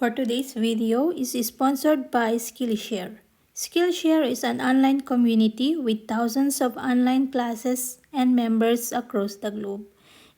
For today's video is sponsored by Skillshare. Skillshare is an online community with thousands of online classes and members across the globe.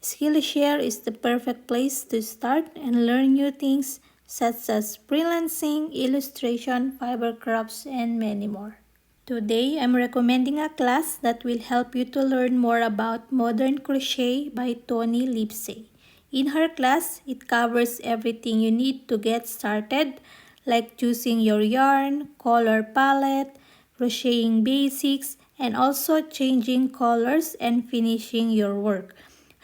Skillshare is the perfect place to start and learn new things such as freelancing, illustration, fiber crafts, and many more. Today, I'm recommending a class that will help you to learn more about modern crochet by TIMELAPSE. In her class, it covers everything you need to get started, like choosing your yarn, color palette, crocheting basics, and also changing colors and finishing your work.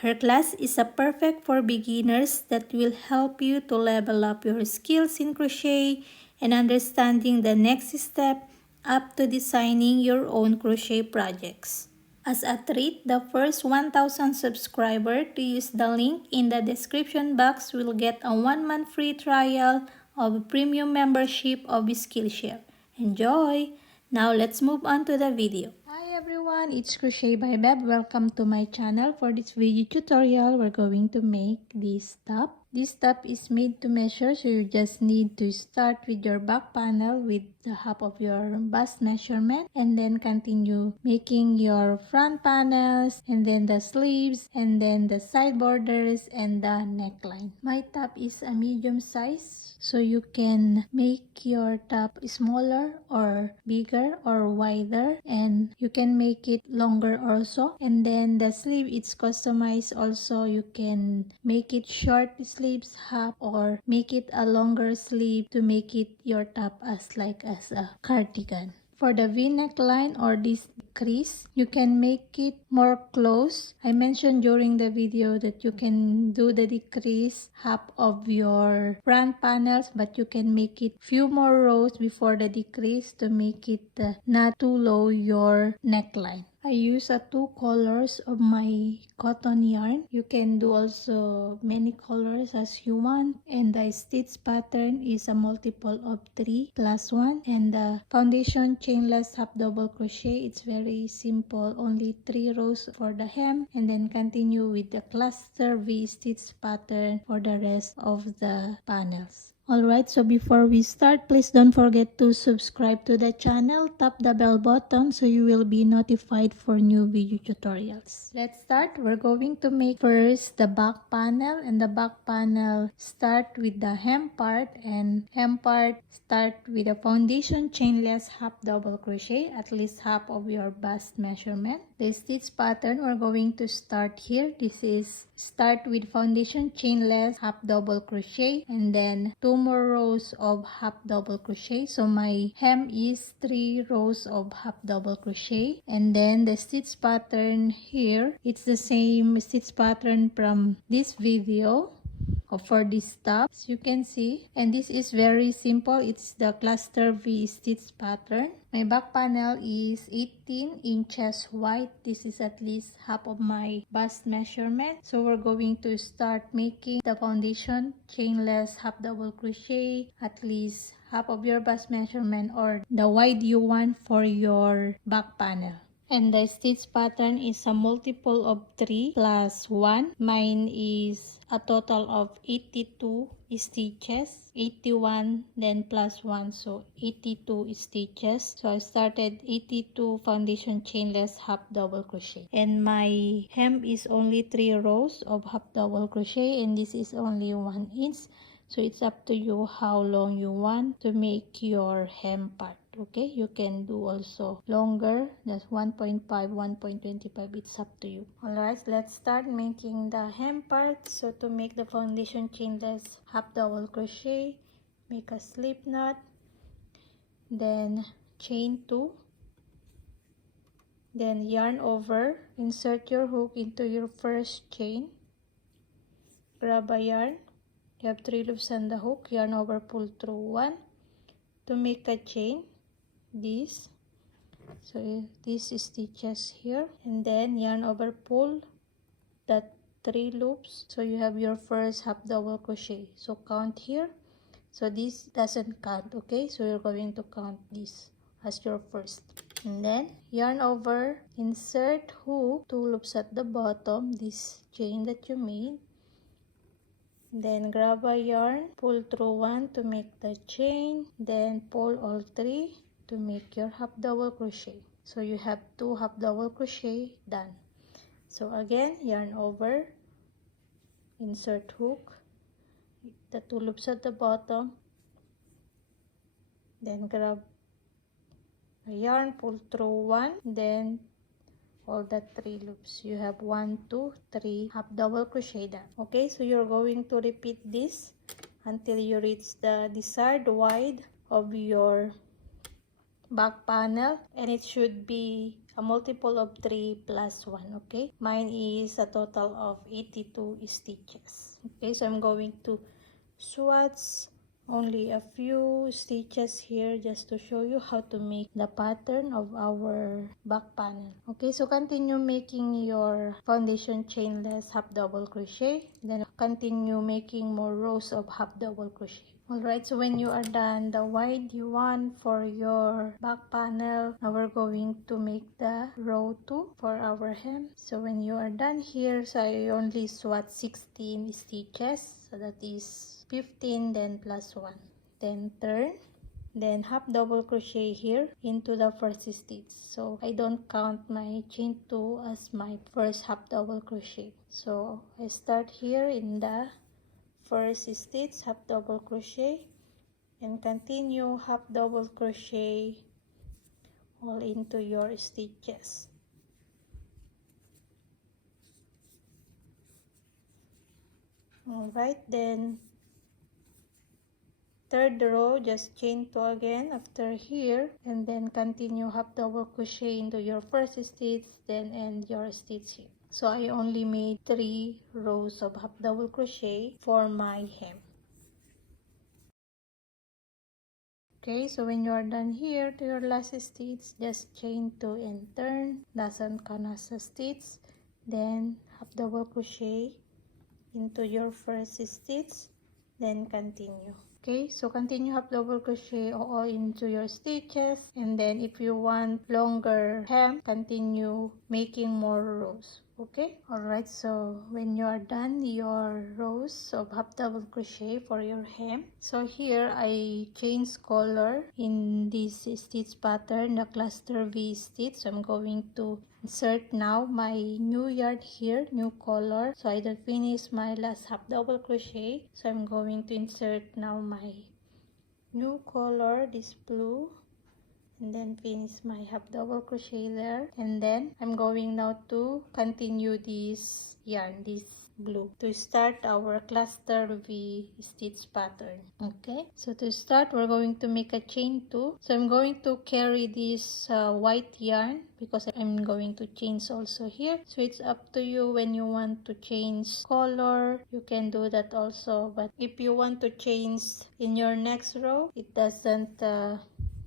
Her class is a perfect for beginners that will help you to level up your skills in crochet and understanding the next step up to designing your own crochet projects. As a treat, the first 1,000 subscriber to use the link in the description box will get a 1-month free trial of premium membership of Skillshare. Enjoy! Now let's move on to the video. Hi everyone, it's Crochetbybev. Welcome to my channel. For this video tutorial, we're going to make this top. This top is made to measure, so you just need to start with your back panel with the half of your bust measurement and then continue making your front panels and then the sleeves and then the side borders and the neckline. My top is a medium size, so you can make your top smaller or bigger or wider, and you can make it longer also. And then the sleeve, it's customized also. You can make it short sleeves half or make it a longer sleeve to make it your top as a cardigan. For the V-neck line or this crease, you can make it more close. I mentioned during the video that you can do the decrease half of your front panels, but you can make it few more rows before the decrease to make it not too low your neckline. I use 2 colors of my cotton yarn. You can do also many colors as you want, and the stitch pattern is a multiple of 3 plus 1, and the foundation chainless half double crochet. It's very simple, only 3 rows for the hem, and then continue with the cluster V stitch pattern for the rest of the panels. Alright, so before we start, please don't forget to subscribe to the channel. Tap the bell button so you will be notified for new video tutorials. Let's start. We're going to make first the back panel, and the back panel start with the hem part, and hem part start with a foundation chainless half double crochet, at least half of your bust measurement. The stitch pattern we're going to start here. This is start with foundation chainless half double crochet and then 2 more rows of half double crochet. So my hem is 3 rows of half double crochet, and then the stitch pattern here, it's the same stitch pattern from this video for these tops, you can see, and this is very simple. It's the cluster V stitch pattern. My back panel is 18 inches wide. This is at least half of my bust measurement. So we're going to start making the foundation chainless half double crochet, at least half of your bust measurement or the wide you want for your back panel. And the stitch pattern is a multiple of 3 plus 1. Mine is a total of 82 stitches. 81 then plus 1, so 82 stitches. So I started 82 foundation chainless half double crochet. And my hem is only 3 rows of half double crochet, and this is only 1 inch. So it's up to you how long you want to make your hem part. Okay, you can do also longer, that's 1.5, 1.25, it's up to you. Alright, let's start making the hem part. So to make the foundation chainless half double crochet, make a slip knot, then chain 2, then yarn over, insert your hook into your first chain, grab a yarn, you have 3 loops on the hook, yarn over, pull through 1 to make a chain. This, so these stitches here, and then yarn over, pull that 3 loops, so you have your first half double crochet. So count here, so this doesn't count, okay, so you're going to count this as your first, and then yarn over, insert hook, 2 loops at the bottom, this chain that you made, Then grab a yarn, pull through one to make the chain, then pull all three to make your half double crochet. So you have 2 half double crochet done. So again, yarn over, insert hook, the 2 loops at the bottom, then grab a yarn, pull through one, then all the 3 loops. You have 1, 2, 3 half double crochet done. Okay, so you're going to repeat this until you reach the desired wide of your back panel, and it should be a multiple of 3 plus 1. Okay, mine is a total of 82 stitches. Okay, so I'm going to swatch only a few stitches here just to show you how to make the pattern of our back panel. Okay, so continue making your foundation chainless half double crochet, then continue making more rows of half double crochet. Alright, so when you are done the wide you want for your back panel, now we're going to make the row 2 for our hem. So when you are done here, so I only swatch 16 stitches, so that is 15, then plus 1, then turn, then half double crochet here into the first stitch. So I don't count my chain 2 as my first half double crochet. So I start here in the first stitch, half double crochet, and continue half double crochet all into your stitches. Alright, then third row, just chain 2 again after here, and then continue half double crochet into your first stitch, then end your stitch here. So I only made 3 rows of half double crochet for my hem. Okay, so when you are done here to your last stitch, just chain 2 and turn, doesn't count as a stitch, then half double crochet into your first stitch, then continue. Okay, so continue half double crochet all into your stitches, and then if you want longer hem, continue making more rows. Okay, alright, so when you are done your rows of half double crochet for your hem, so here I change color in this stitch pattern, the cluster V stitch. So I'm going to insert now my new yarn here, new color, so I don't finish my last half double crochet. So I'm going to insert now my new color, this blue, and then finish my half double crochet there, and then I'm going now to continue this yarn, this blue, to start our cluster V stitch pattern. Okay, so to start we're going to make a chain 2. So I'm going to carry this white yarn because I'm going to change also here. So it's up to you when you want to change color, you can do that also, but if you want to change in your next row, it doesn't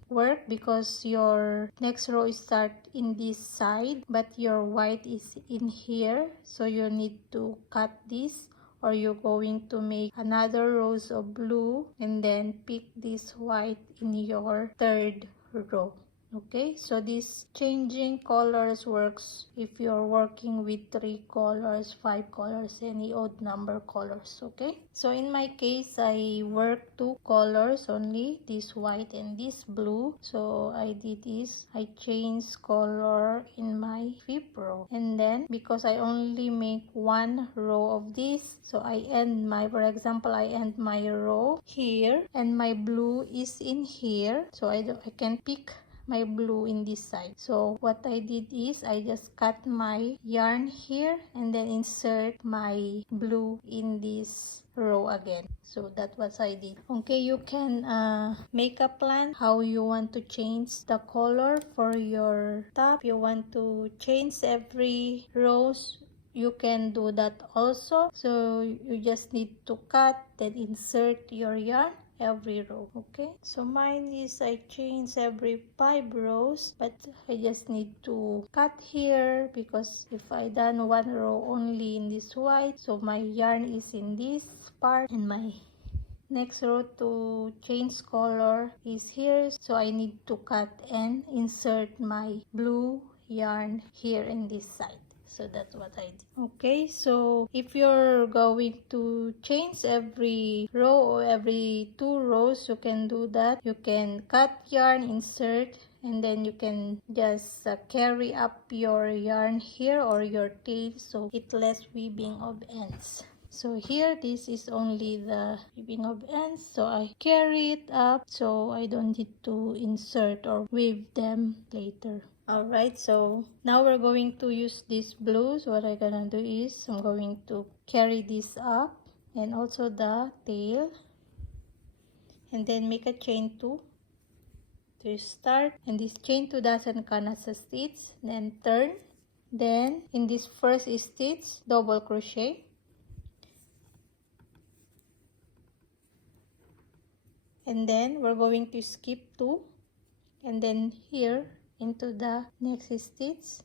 work because your next row is start in this side but your white is in here, so you need to cut this, or you're going to make another rows of blue and then pick this white in your third row. Okay, so this changing colors works if you're working with 3 colors, 5 colors, any odd number colors. Okay, so in my case I work 2 colors only, this white and this blue. So I did is I changed color in my 5th row, and then because I only make 1 row of this, so I end my, for example, I end my row here and my blue is in here, so I can pick my blue in this side. So what I did is I just cut my yarn here and then insert my blue in this row again. So that's what I did. Okay, you can make a plan how you want to change the color for your top. You want to change every rows, you can do that also. So you just need to cut, then insert your yarn every row. Okay, so mine is I change every 5 rows, but I just need to cut here because if I done 1 row only in this white, so my yarn is in this part and my next row to change color is here, so I need to cut and insert my blue yarn here in this side. So that's what I did. Okay, so if you're going to change every row or every 2 rows, you can do that. You can cut yarn, insert, and then you can just carry up your yarn here or your tail, so it less weaving of ends. So here, this is only the weaving of ends, so I carry it up so I don't need to insert or weave them later. Alright, so now we're going to use these blues. What I'm gonna do is I'm going to carry this up and also the tail, and then make a chain 2 to start, and this chain 2 doesn't count as a stitch. Then turn, then in this first stitch double crochet, and then we're going to skip 2, and then here into the next stitch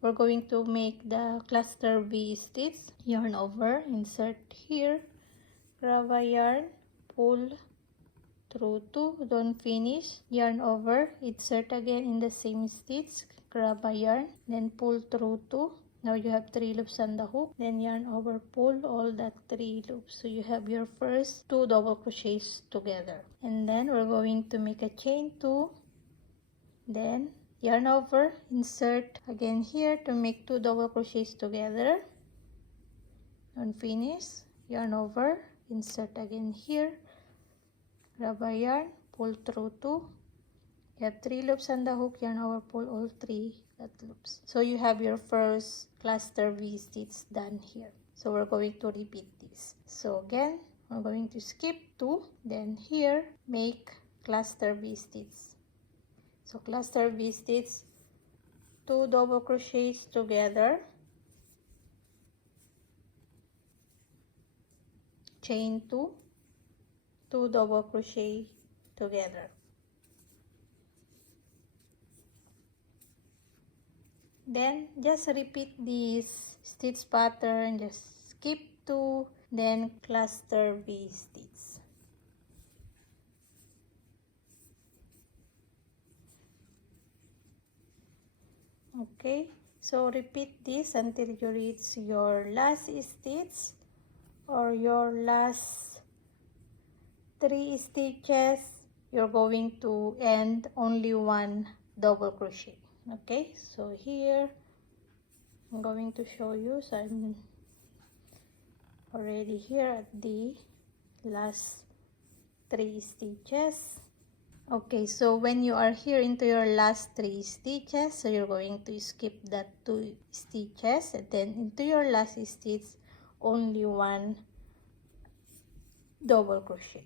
we're going to make the cluster V stitch. Yarn over, insert here, grab a yarn, pull through 2, don't finish, yarn over, insert again in the same stitch, grab a yarn, then pull through 2. Now you have 3 loops on the hook, then yarn over, pull all that 3 loops, so you have your first 2 double crochets together. And then we're going to make a chain 2, then yarn over, insert again here to make 2 double crochets together, don't finish, yarn over, insert again here, grab a yarn, pull through 2, you have 3 loops on the hook, yarn over, pull all 3 loops. So you have your first cluster V stitch done here. So we're going to repeat this. So again, we're going to skip 2, then here make cluster V stitch. So cluster V stitch, 2 double crochets together, chain 2, 2 double crochet together. Then just repeat this stitch pattern, just skip 2, then cluster V stitch. Okay, so repeat this until you reach your last stitch or your last 3 stitches. You're going to end only 1 double crochet. Okay, so here I'm going to show you. So I'm already here at the last 3 stitches. Okay, so when you are here into your last 3 stitches, so you're going to skip that 2 stitches, and then into your last stitch only 1 double crochet.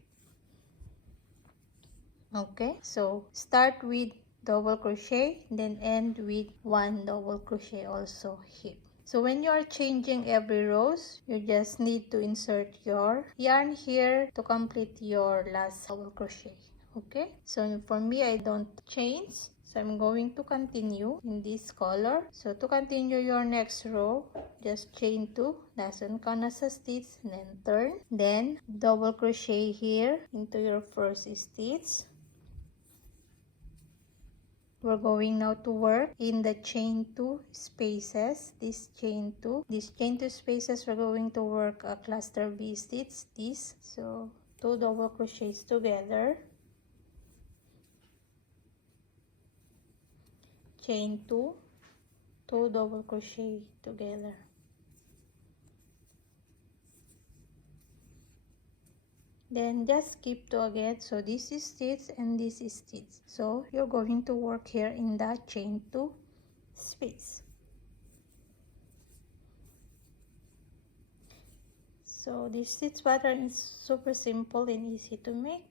Okay, so start with double crochet, then end with 1 double crochet also here. So when you are changing every rows, you just need to insert your yarn here to complete your last double crochet. Okay, so for me, I don't change, so I'm going to continue in this color. So to continue your next row, just chain 2, doesn't count as a stitch, then turn, then double crochet here into your first stitch. We're going now to work in the chain 2 spaces. These chain 2 spaces, we're going to work a cluster V stitch, this. So 2 double crochets together, chain 2, 2 double crochet together. Then just skip 2 again, so this is stitch and this is stitch. So you're going to work here in the chain 2 space. So this stitch pattern is super simple and easy to make.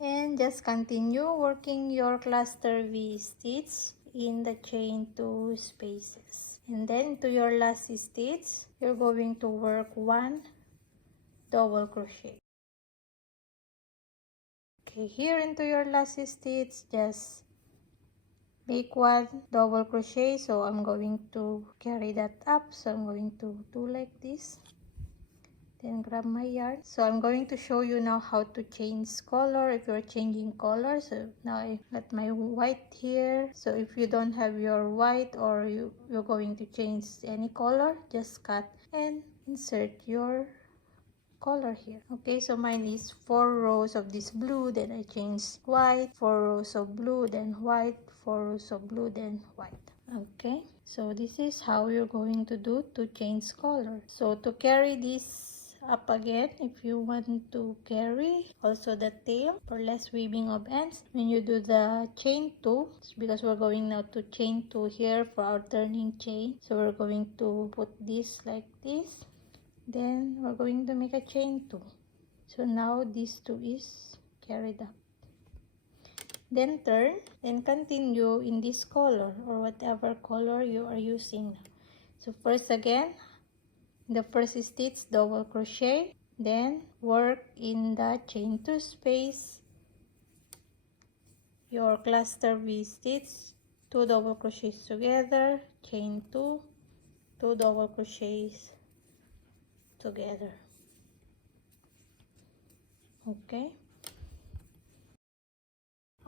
And just continue working your cluster V stitch in the chain 2 spaces. And then to your last stitch, you're going to work 1 double crochet. Okay, here into your last stitch, just make 1 double crochet. So I'm going to carry that up, so I'm going to do like this. Then grab my yarn. So I'm going to show you now how to change color if you're changing color. So now I got my white here. So if you don't have your white or you're going to change any color, just cut and insert your color here. Okay, so mine is 4 rows of this blue, then I change white, 4 rows of blue, then white, 4 rows of blue, then white. Okay, so this is how you're going to do to change color. So to carry this up again, if you want to carry also the tail for less weaving of ends, when you do the chain 2, because we're going now to chain 2 here for our turning chain, so we're going to put this like this, then we're going to make a chain 2. So now this 2 is carried up. Then turn, then continue in this color or whatever color you are using. So first again, the first stitch double crochet, then work in the chain 2 space your cluster V stitch, 2 double crochets together, chain 2, 2 double crochets together. Okay.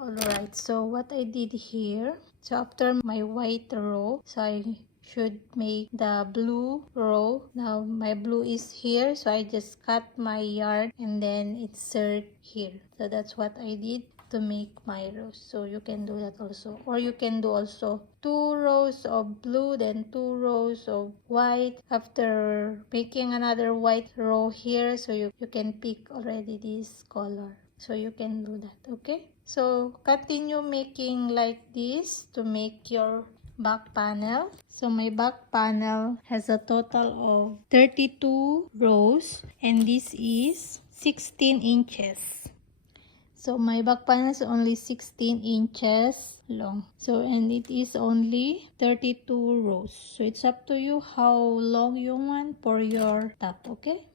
Alright, so what I did here, so after my white row, so I should make the blue row. Now my blue is here, so I just cut my yarn and then insert here. So that's what I did to make my rows. So you can do that also, or you can do also 2 rows of blue, then 2 rows of white. After making another white row here, so you can pick already this color. So you can do that. Okay, so continue making like this to make your back panel. So my back panel has a total of 32 rows and this is 16 inches. So my back panel is only 16 inches long. So and it is only 32 rows. So it's up to you how long you want for your top. Okay,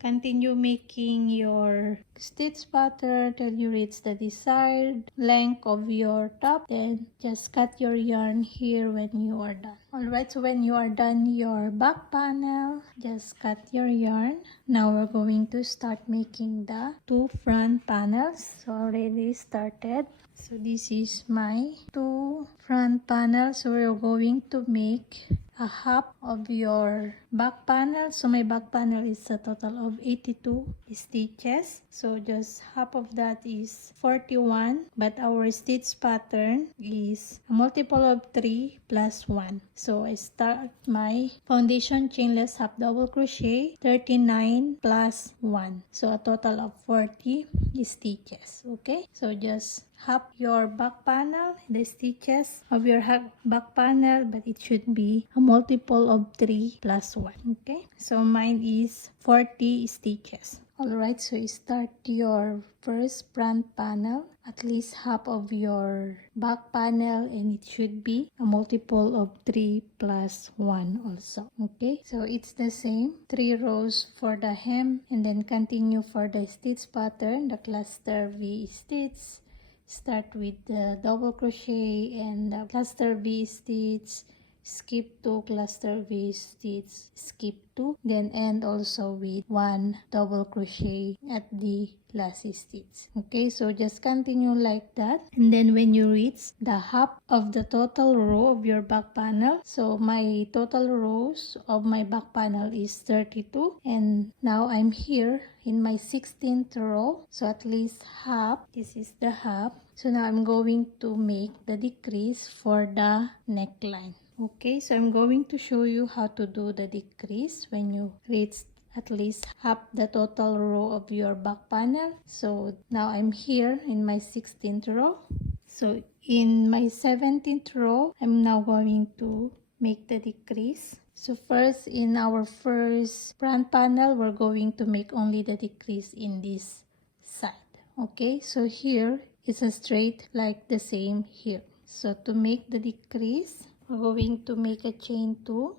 continue making your stitch pattern till you reach the desired length of your top. Then just cut your yarn here when you are done. Alright, so when you are done your back panel, just cut your yarn. Now we're going to start making the 2 front panels. So already started. So this is my 2 front panels. So we're going to make a half of your back panel. So my back panel is a total of 82 stitches. So just half of that is 41, but our stitch pattern is a multiple of 3 plus 1. So I start my foundation chainless half double crochet 39 plus 1. So a total of 40 stitches. Okay, so just half your back panel, the stitches of your back panel, but it should be a multiple of 3 plus 1. Okay, so mine is 40 stitches. Alright, so you start your first front panel, at least half of your back panel, and it should be a multiple of 3 plus 1 also. Okay, so it's the same 3 rows for the hem, and then continue for the stitch pattern, the cluster V stitch. Start with the double crochet and the cluster V stitch, skip 2 cluster V stitch, skip 2, then end also with 1 double crochet at the last stitch. Okay, so just continue like that, and then when you reach the half of the total row of your back panel, so my total rows of my back panel is 32, and now I'm here in my 16th row, so at least half, this is the half. So now I'm going to make the decrease for the neckline. Okay, so I'm going to show you how to do the decrease when you reach at least half the total row of your back panel. So now I'm here in my 16th row. So in my 17th row, I'm now going to make the decrease. So first, in our first front panel, we're going to make only the decrease in this side. Okay, so here it's a straight like the same here. So to make the decrease, we're going to make a chain 2,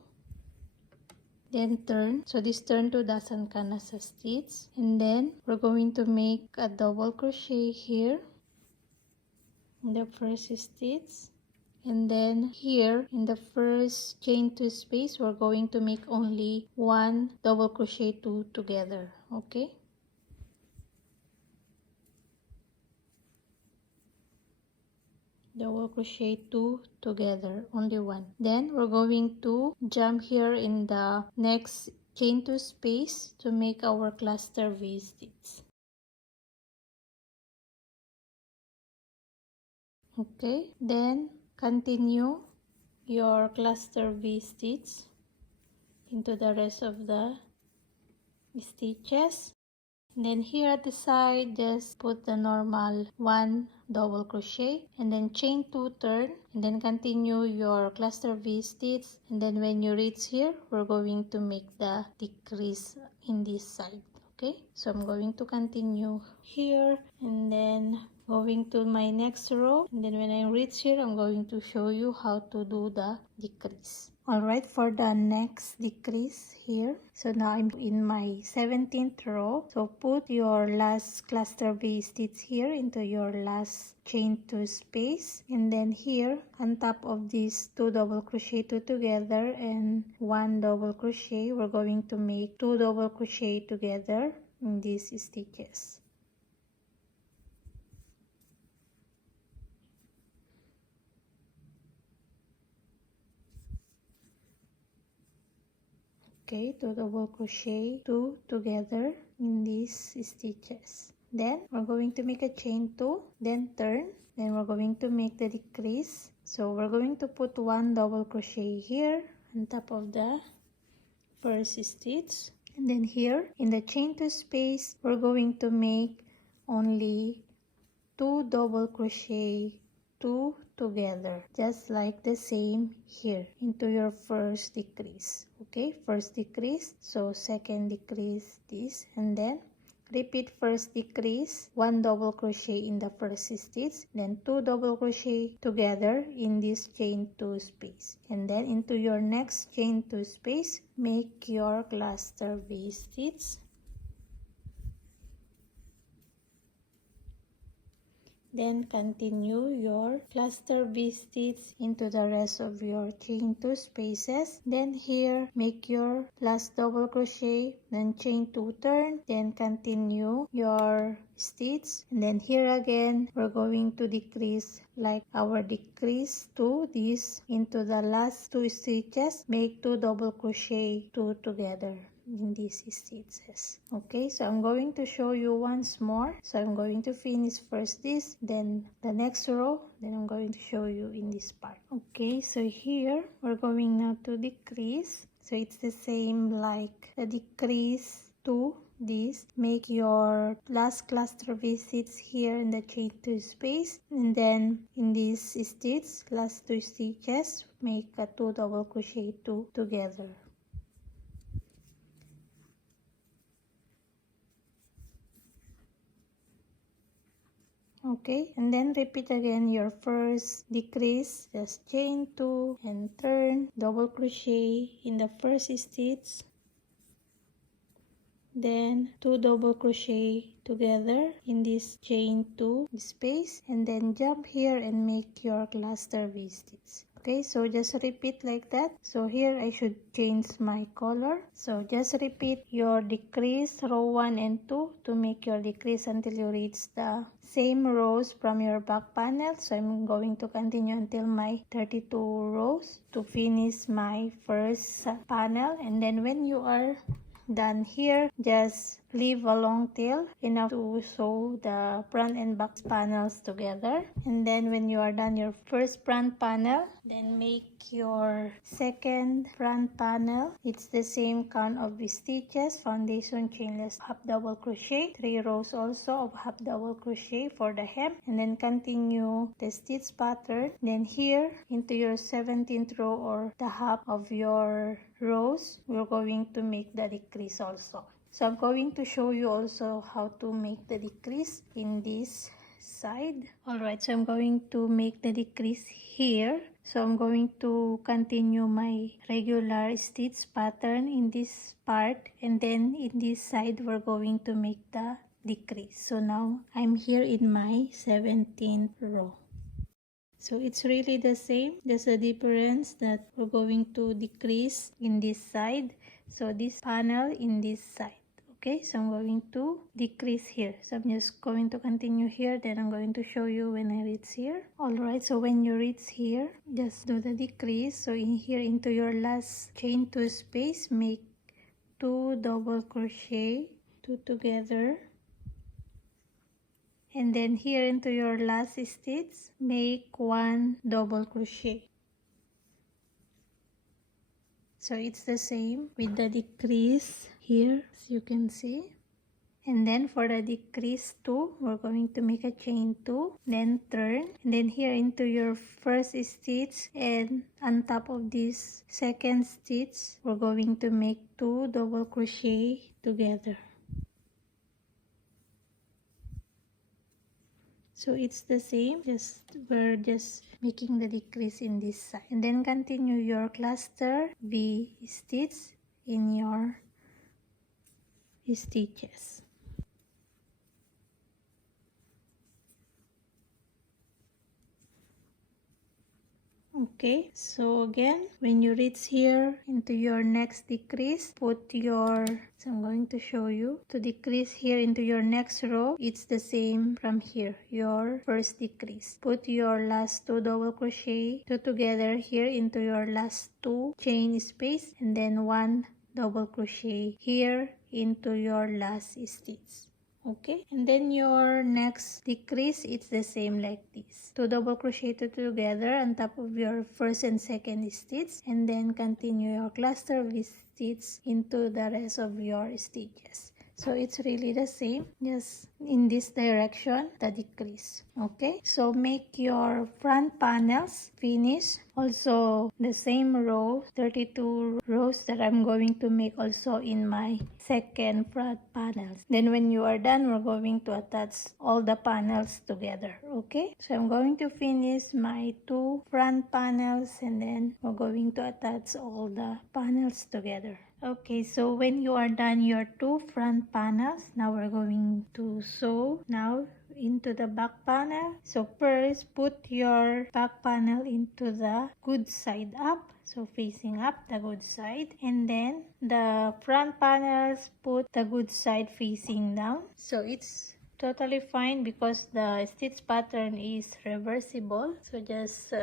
then turn. So this turn to doesn't count as a stitch, and then we're going to make a double crochet here in the first stitch, And then here in the first chain 2 space, we're going to make only 1 double crochet 2 together. Okay, double crochet 2 together, only 1. Then we're going to jump here in the next chain 2 space to make our cluster V stitch. Okay, then continue your cluster V stitch into the rest of the stitches. Then here at the side, just put the normal 1 double crochet and then chain 2, turn, and then continue your cluster V stitch. And then when you reach here, we're going to make the decrease in this side. Okay, so I'm going to continue here and then going to my next row, and then when I reach here, I'm going to show you how to do the decrease. Alright, for the next decrease here, so now I'm in my 17th row. So put your last cluster V stitch here into your last chain 2 space, and then here on top of these 2 double crochet 2 together and 1 double crochet, we're going to make 2 double crochet together in these stitches. Okay, 2 double crochet 2 together in these stitches. Then we're going to make a chain 2, then turn, then we're going to make the decrease. So we're going to put 1 double crochet here on top of the first stitch, and then here in the chain 2 space, we're going to make only 2 double crochet 2 together, just like the same here into your first decrease. Okay, first decrease, so second decrease this, and then repeat first decrease, 1 double crochet in the first stitch, then 2 double crochet together in this chain 2 space, and then into your next chain 2 space, make your cluster V stitch. Then continue your cluster V stitch into the rest of your chain 2 spaces. Then here make your last double crochet, then chain 2, turn, then continue your stitch, and then here again we're going to decrease like our decrease to this into the last 2 stitches, make 2 double crochet 2 together in these stitches. Okay, so I'm going to show you once more. So I'm going to finish first this, then the next row, then I'm going to show you in this part. Okay, so here we're going now to decrease, so it's the same like the decrease to this. Make your last cluster V stitch here in the chain 2 space, and then in this stitch last 2 stitches make a 2 double crochet 2 together. Okay, and then repeat again your first decrease, just chain 2 and turn, double crochet in the first stitch, then 2 double crochet together in this chain 2 space, and then jump here and make your cluster V stitch. Okay, so just repeat like that. So here I should change my color. So just repeat your decrease row 1 and 2 to make your decrease until you reach the same rows from your back panel. So I'm going to continue until my 32 rows to finish my first panel, and then when you are done here, just leave a long tail enough to sew the front and back panels together. And then when you are done your first front panel, then make your second front panel. It's the same count of stitches, foundation chainless half double crochet, 3 rows also of half double crochet for the hem, and then continue the stitch pattern. Then here into your 17th row or the half of your rows, we're going to make the decrease also. So I'm going to show you also how to make the decrease in this side. Alright, so I'm going to make the decrease here. So I'm going to continue my regular stitch pattern in this part, and then in this side we're going to make the decrease. So now I'm here in my 17th row. So it's really the same, just a difference that we're going to decrease in this side, so this panel in this side. Okay, so I'm going to decrease here. So I'm just going to continue here, then I'm going to show you when I reach here. Alright, so when you reach here, just do the decrease. So in here, into your last chain 2 space, make 2 double crochet, 2 together, and then here into your last stitch, make 1 double crochet. So it's the same with the decrease here, as you can see. And then for the decrease 2, we're going to make a chain 2, then turn, and then here into your first stitch, and on top of this second stitch, we're going to make 2 double crochet together. So it's the same, we're just making the decrease in this side, and then continue your cluster V stitch in your stitches. Okay, so again, when you reach here into your next decrease, put your, so I'm going to show you, to decrease here into your next row, it's the same from here, your first decrease. Put your last 2 double crochet, 2 together here into your last 2 chain space, and then 1 double crochet here into your last stitch. Okay, and then your next decrease, it's the same like this, 2 double crochet together on top of your first and second stitch, and then continue your cluster with stitch into the rest of your stitches. So it's really the same, just in this direction, the decrease. Okay, so make your front panels finish also the same row, 32 rows that I'm going to make also in my second front panels. Then when you are done, we're going to attach all the panels together. Okay, so I'm going to finish my 2 front panels, and then we're going to attach all the panels together. Okay, so when you are done your 2 front panels, now we're going to sew now into the back panel. So first, put your back panel into the good side up, so facing up the good side, and then the front panels, put the good side facing down. So it's totally fine because the stitch pattern is reversible. So just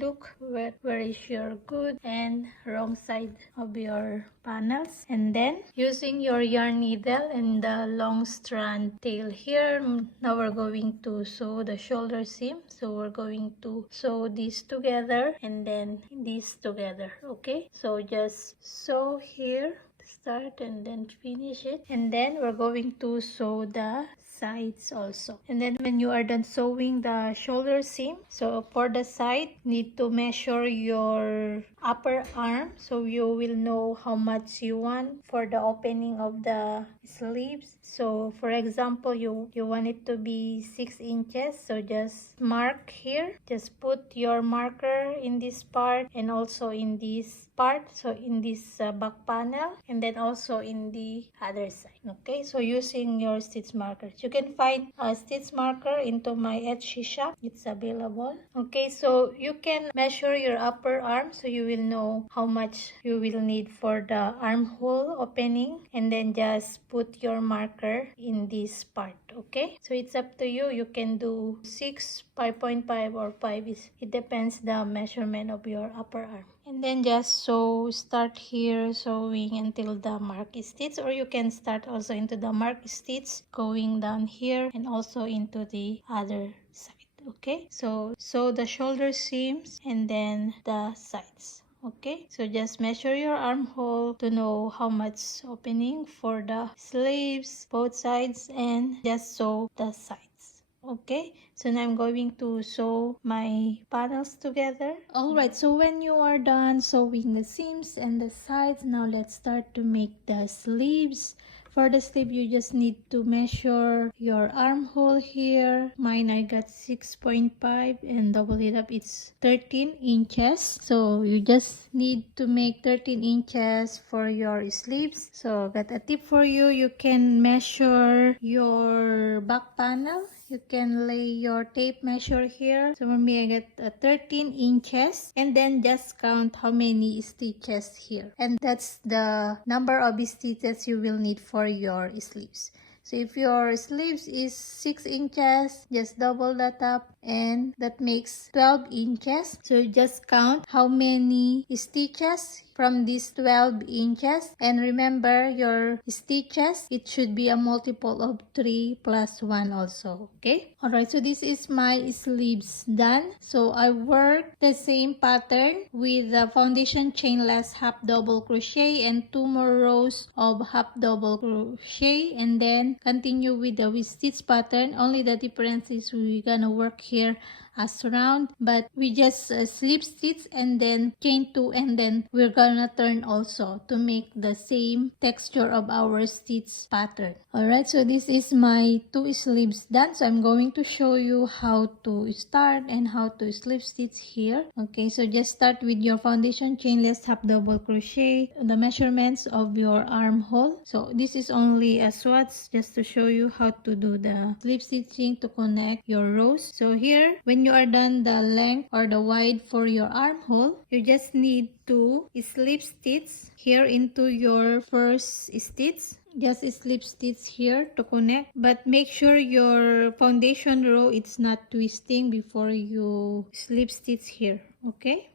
look where is your good and wrong side of your panels, and then using your yarn needle and the long strand tail here, now we're going to sew the shoulder seam. So we're going to sew these together and then these together. Okay, so just sew here, start and then finish it, and then we're going to sew the sides also. And then when you are done sewing the shoulder seam, so for the side, need to measure your upper arm, so you will know how much you want for the opening of the sleeves. So for example, you want it to be 6 inches, so just mark here, just put your marker in this part and also in this part, so in this back panel, and then also in the other side. Okay, so using your stitch markers, you can find a stitch marker into my Etsy shop, it's available. Okay, so you can measure your upper arm, so you will know how much you will need for the armhole opening, and then just put your marker in this part. Okay, so it's up to you, you can do 6, 5.5 or 5, it depends the measurement of your upper arm. And then just start here sewing until the mark stitch, or you can start also into the mark stitch going down here and also into the other side. Okay, so sew the shoulder seams and then the sides. Okay, so just measure your armhole to know how much opening for the sleeves, both sides, and just sew the sides. Okay, so now I'm going to sew my panels together. Alright, so when you are done sewing the seams and the sides, now let's start to make the sleeves. For the sleeve, you just need to measure your armhole here. Mine, I got 6.5 and double it up, it's 13 inches. So you just need to make 13 inches for your sleeves. So got a tip for you. You can measure your back panel. You can lay your tape measure here. So for me, I get 13 inches, and then just count how many stitches here. And that's the number of stitches you will need for your sleeves. So if your sleeves is 6 inches, just double that up, and that makes 12 inches. So just count how many stitches from these 12 inches, and remember your stitches, it should be a multiple of 3 plus 1 also. Okay, alright, so this is my sleeves done. So I worked the same pattern with the foundation chainless half double crochet and 2 more rows of half double crochet, and then continue with the with stitch pattern. Only the difference is we're gonna work here as round, but we just slip stitch and then chain 2, and then we're gonna turn also to make the same texture of our stitch pattern. Alright, so this is my 2 sleeves done. So I'm going to show you how to start and how to slip stitch here. Okay, so just start with your foundation chainless half double crochet, the measurements of your armhole. So this is only a swatch just to show you how to do the slip stitching to connect your rows. So here, when you are done the length or the wide for your armhole, you just need to slip stitch here into your first stitch. Just slip stitch here to connect, but make sure your foundation row it's not twisting before you slip stitch here. Okay,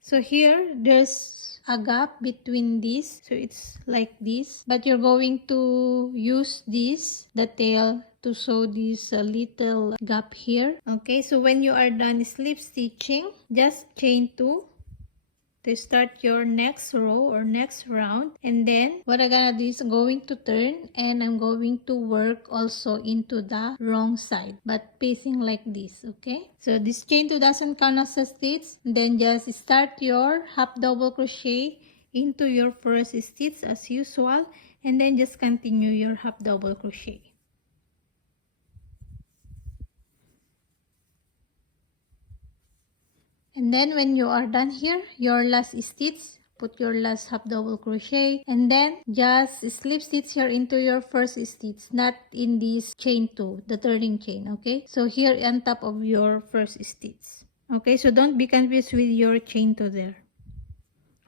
so here there's a gap between these, so it's like this, but you're going to use this, the tail, to sew this little gap here. Okay, so when you are done slip stitching, just chain 2 to start your next row or next round, and then what I'm gonna do is I'm going to turn and I'm going to work also into the wrong side, but facing like this. Okay, so this chain 2 doesn't count as a stitch. Then just start your half double crochet into your first stitch as usual, and then just continue your half double crochet. And then when you are done here, your last stitch, put your last half double crochet, and then just slip stitch here into your first stitch, not in this chain 2, the turning chain. Okay, so here on top of your first stitch. Okay, so don't be confused with your chain 2 there,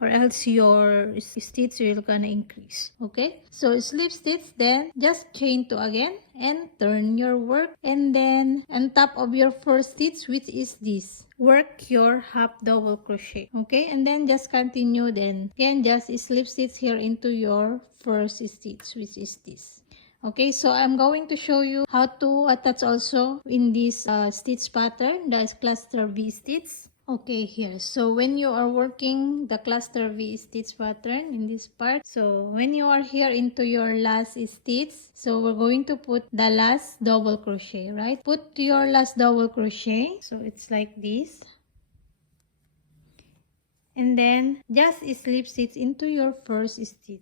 or else your stitch will gonna increase. Okay, so slip stitch, then just chain 2 again and turn your work, and then on top of your first stitch, which is this, work your half double crochet. Okay, and then just continue, then again just slip stitch here into your first stitch, which is this. Okay, so I'm going to show you how to attach also in this stitch pattern, the cluster V stitch. Okay, here, so when you are working the cluster V stitch pattern in this part, so when you are here into your last stitch, so we're going to put the last double crochet, right? Put your last double crochet, so it's like this, and then just slip stitch into your first stitch.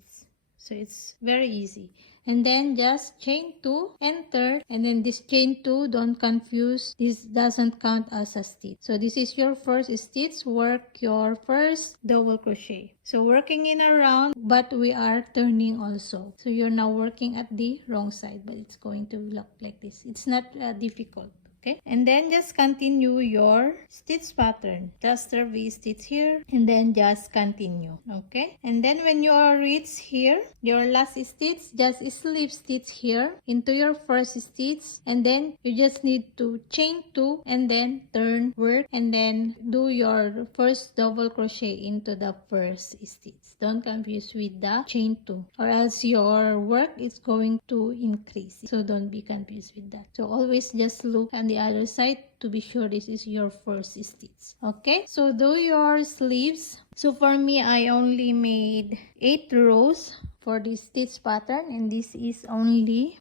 So it's very easy. And then just chain 2 and turn, and then this chain 2, don't confuse, this doesn't count as a stitch. So this is your first stitch, work your first double crochet. So working in a round, but we are turning also. So you're now working at the wrong side, but it's going to look like this. It's not difficult. Okay, and then just continue your stitch pattern, cluster V stitch here, and then just continue. Okay, and then when you are reach here, your last stitch, just slip stitch here into your first stitch, and then you just need to chain 2 and then turn, work, and then do your first double crochet into the first stitch. Don't confuse with the chain 2, or else your work is going to increase. So don't be confused with that. So always just look on the other side to be sure this is your first stitch. Okay, so do your sleeves. So for me, I only made 8 rows for this stitch pattern, and this is only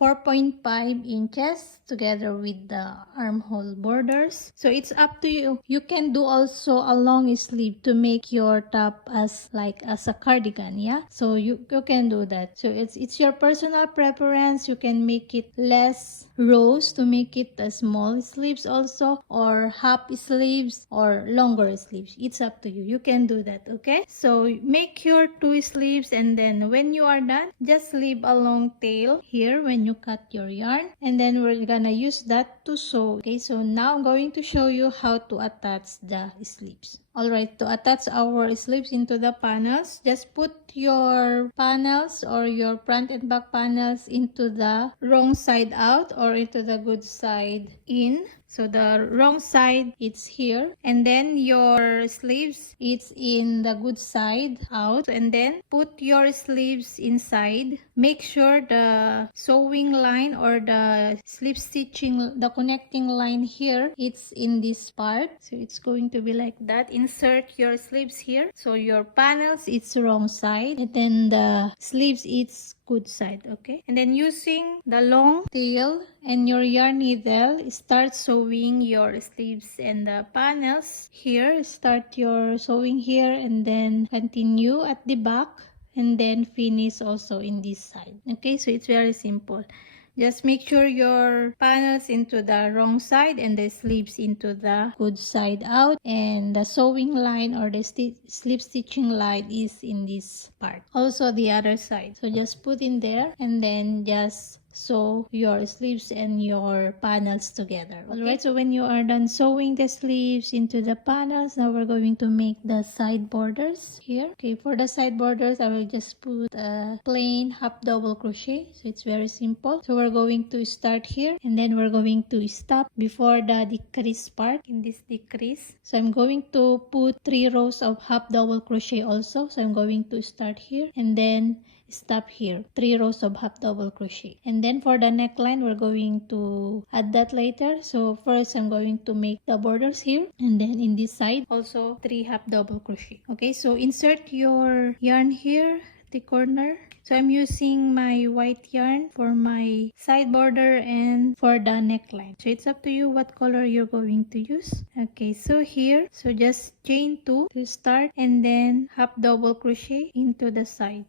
4.5 inches together with the armhole borders. So it's up to you. You can do also a long sleeve to make your top as a cardigan, yeah? So you can do that. So it's your personal preference. You can make it less rows to make it a small sleeves also, or half sleeves or longer sleeves. It's up to you. You can do that, okay? So make your 2 sleeves, and then when you are done, just leave a long tail here when you you cut your yarn, and then we're gonna use that to sew. Okay, so now I'm going to show you how to attach the sleeves. Alright, to attach our sleeves into the panels, just put your panels or your front and back panels into the wrong side out or into the good side in. So the wrong side, it's here, and then your sleeves, it's in the good side out, and then put your sleeves inside. Make sure the sewing line or the slip stitching, the connecting line here, it's in this part. So it's going to be like that. Insert your sleeves here. So your panels, it's wrong side, and then the sleeves, it's good side. Okay, and then using the long tail and your yarn needle, start sewing your sleeves and the panels here. Start your sewing here and then continue at the back and then finish also in this side. Okay, so it's very simple. Just make sure your panels into the wrong side and the sleeves into the good side out, and the sewing line or the slip stitching line is in this part. Also the other side. So just put in there and then just sew your sleeves and your panels together. Okay? Alright, so when you are done sewing the sleeves into the panels, now we're going to make the side borders here. Okay, for the side borders, I will just put a plain half double crochet. So it's very simple. So we're going to start here and then we're going to stop before the decrease part in this decrease. So I'm going to put 3 rows of half double crochet also. So I'm going to start here and then stop here, 3 rows of half double crochet, and then for the neckline we're going to add that later. So first I'm going to make the borders here, and then in this side also 3 half double crochet. Okay, so insert your yarn here, the corner. So I'm using my white yarn for my side border and for the neckline. So it's up to you what color you're going to use. Okay, so here, so just chain 2 to start and then half double crochet into the side.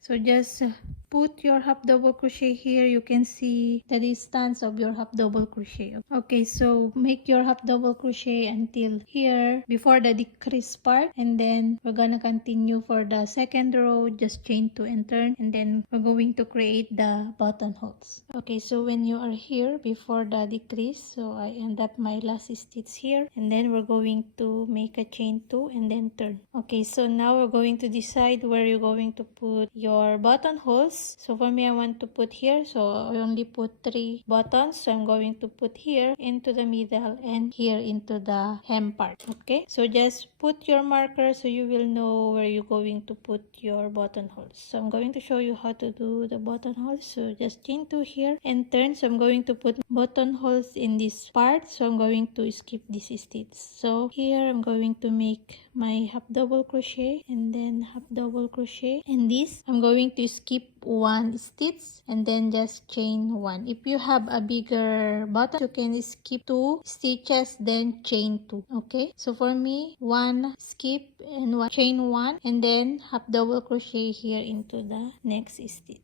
So just put your half double crochet here. You can see the distance of your half double crochet. Okay, so make your half double crochet until here before the decrease part, and then we're gonna continue for the second row. Just chain 2 and turn, and then we're going to create the buttonholes. Okay, so when you are here before the decrease, so I end up my last stitch here, and then we're going to make a chain 2 and then turn. Okay, so now we're going to decide where you're going to put your buttonholes. So for me, I want to put here, so I only put 3 buttons. So I'm going to put here into the middle and here into the hem part. Okay, so just put your marker so you will know where you're going to put your buttonholes. So I'm going to show you how to do the buttonholes. So just chain 2 here and turn. So I'm going to put buttonholes in this part, so I'm going to skip this stitch. So here I'm going to make my half double crochet and then half double crochet, and this I'm going to skip 1 stitch and then just chain 1. If you have a bigger button, you can skip 2 stitches then chain 2. Okay, so for me, 1 skip and 1 chain 1 and then half double crochet here into the next stitch.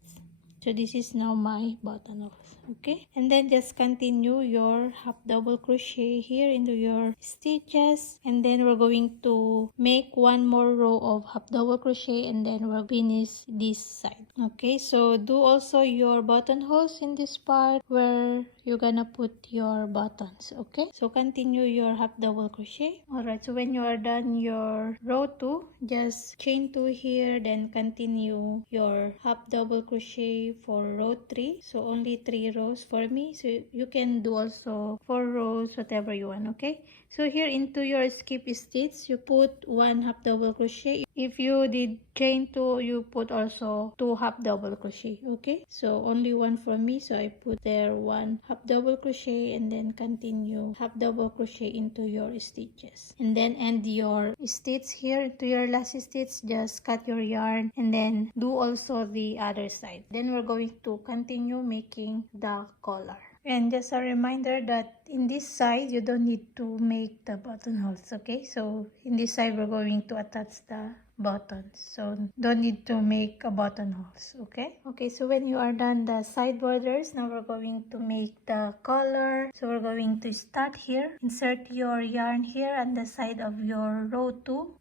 So this is now my buttonholes. Okay, and then just continue your half double crochet here into your stitches, and then we're going to make 1 more row of half double crochet and then we'll finish this side. Okay, so do also your buttonholes in this part where you're gonna put your buttons. Okay, so continue your half double crochet. Alright, so when you are done your row 2, just chain 2 here, then continue your half double crochet for row 3. So only 3 rows for me, so you can do also 4 rows, whatever you want. Okay, so here into your skip stitch you put 1 half double crochet. If you did chain 2, you put also 2 half double crochet. Okay, so only 1 for me, so I put there 1 half double crochet and then continue half double crochet into your stitches, and then end your stitch here to your last stitch. Just cut your yarn and then do also the other side. Then we're going to continue making the collar. And just a reminder that in this side you don't need to make the buttonholes. Okay, so in this side we're going to attach the buttons, so don't need to make a buttonholes. Okay, so when you are done the side borders, now we're going to make the collar. So we're going to start here. Insert your yarn here on the side of your row 2.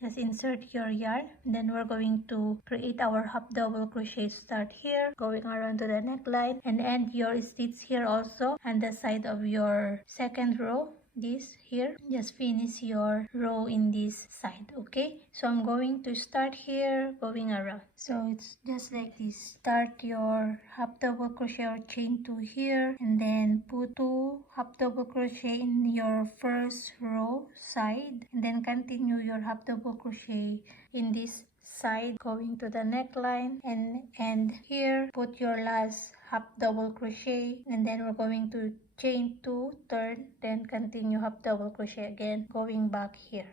Just insert your yarn, and then we're going to create our half double crochet. Start here, going around to the neckline, and end your stitch here also on the side of your second row. This here, just finish your row in this side. Okay, so I'm going to start here, going around. So it's just like this. Start your half double crochet or chain 2 here, and then put 2 half double crochet in your first row side, and then continue your half double crochet in this side, going to the neckline, and here put your last half double crochet, and then we're going to chain 2, turn, then continue half double crochet again, going back here.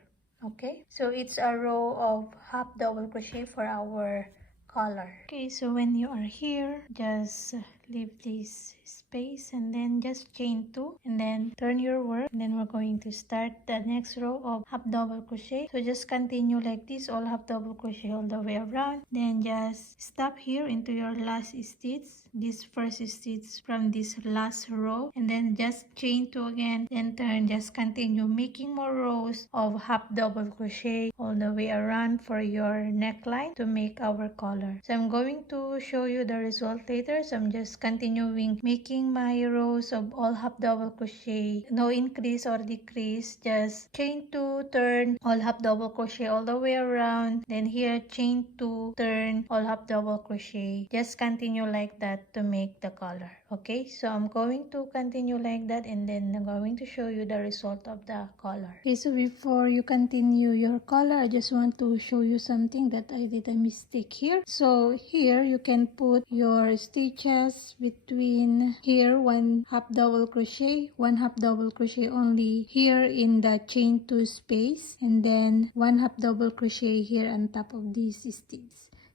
Okay, so it's a row of half double crochet for our collar. Okay, so when you are here, just leave this space and then just chain 2 and then turn your work, and then we're going to start the next row of half double crochet. So just continue like this, all half double crochet all the way around, then just stop here into your last stitch, this first stitch from this last row, and then just chain 2 again, then turn, just continue making more rows of half double crochet all the way around for your neckline to make our collar. So I'm going to show you the result later, so I'm just continuing making my rows of all half double crochet, no increase or decrease, just chain 2, turn, all half double crochet all the way around, then here chain 2, turn, all half double crochet, just continue like that to make the collar. Okay, so I'm going to continue like that, and then I'm going to show you the result of the collar. Okay, so before you continue your collar, I just want to show you something that I did a mistake here. So here you can put your stitches between here, 1 half double crochet, 1 half double crochet only here in the chain 2 space, and then 1 half double crochet here on top of this stitch.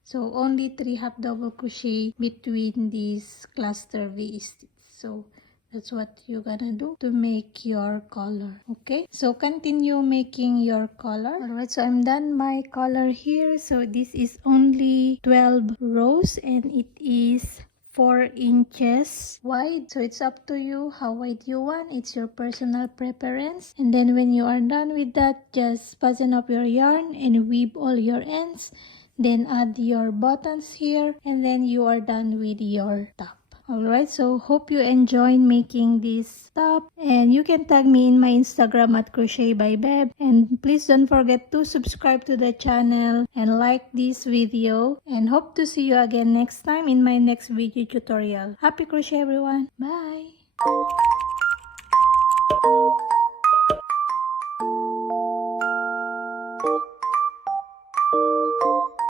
So only 3 half double crochet between these cluster V stitch. So that's what you're gonna do to make your collar. Okay, so continue making your collar. Alright, so I'm done my collar here. So this is only 12 rows and it is 4 inches wide, so it's up to you how wide you want. It's your personal preference. And then when you are done with that, just fasten up your yarn and weave all your ends, then add your buttons here, and then you are done with your top. Alright, so hope you enjoy making this top, and you can tag me in my Instagram at Crochetbybev, and please don't forget to subscribe to the channel and like this video, and hope to see you again next time in my next video tutorial. Happy crochet everyone, bye!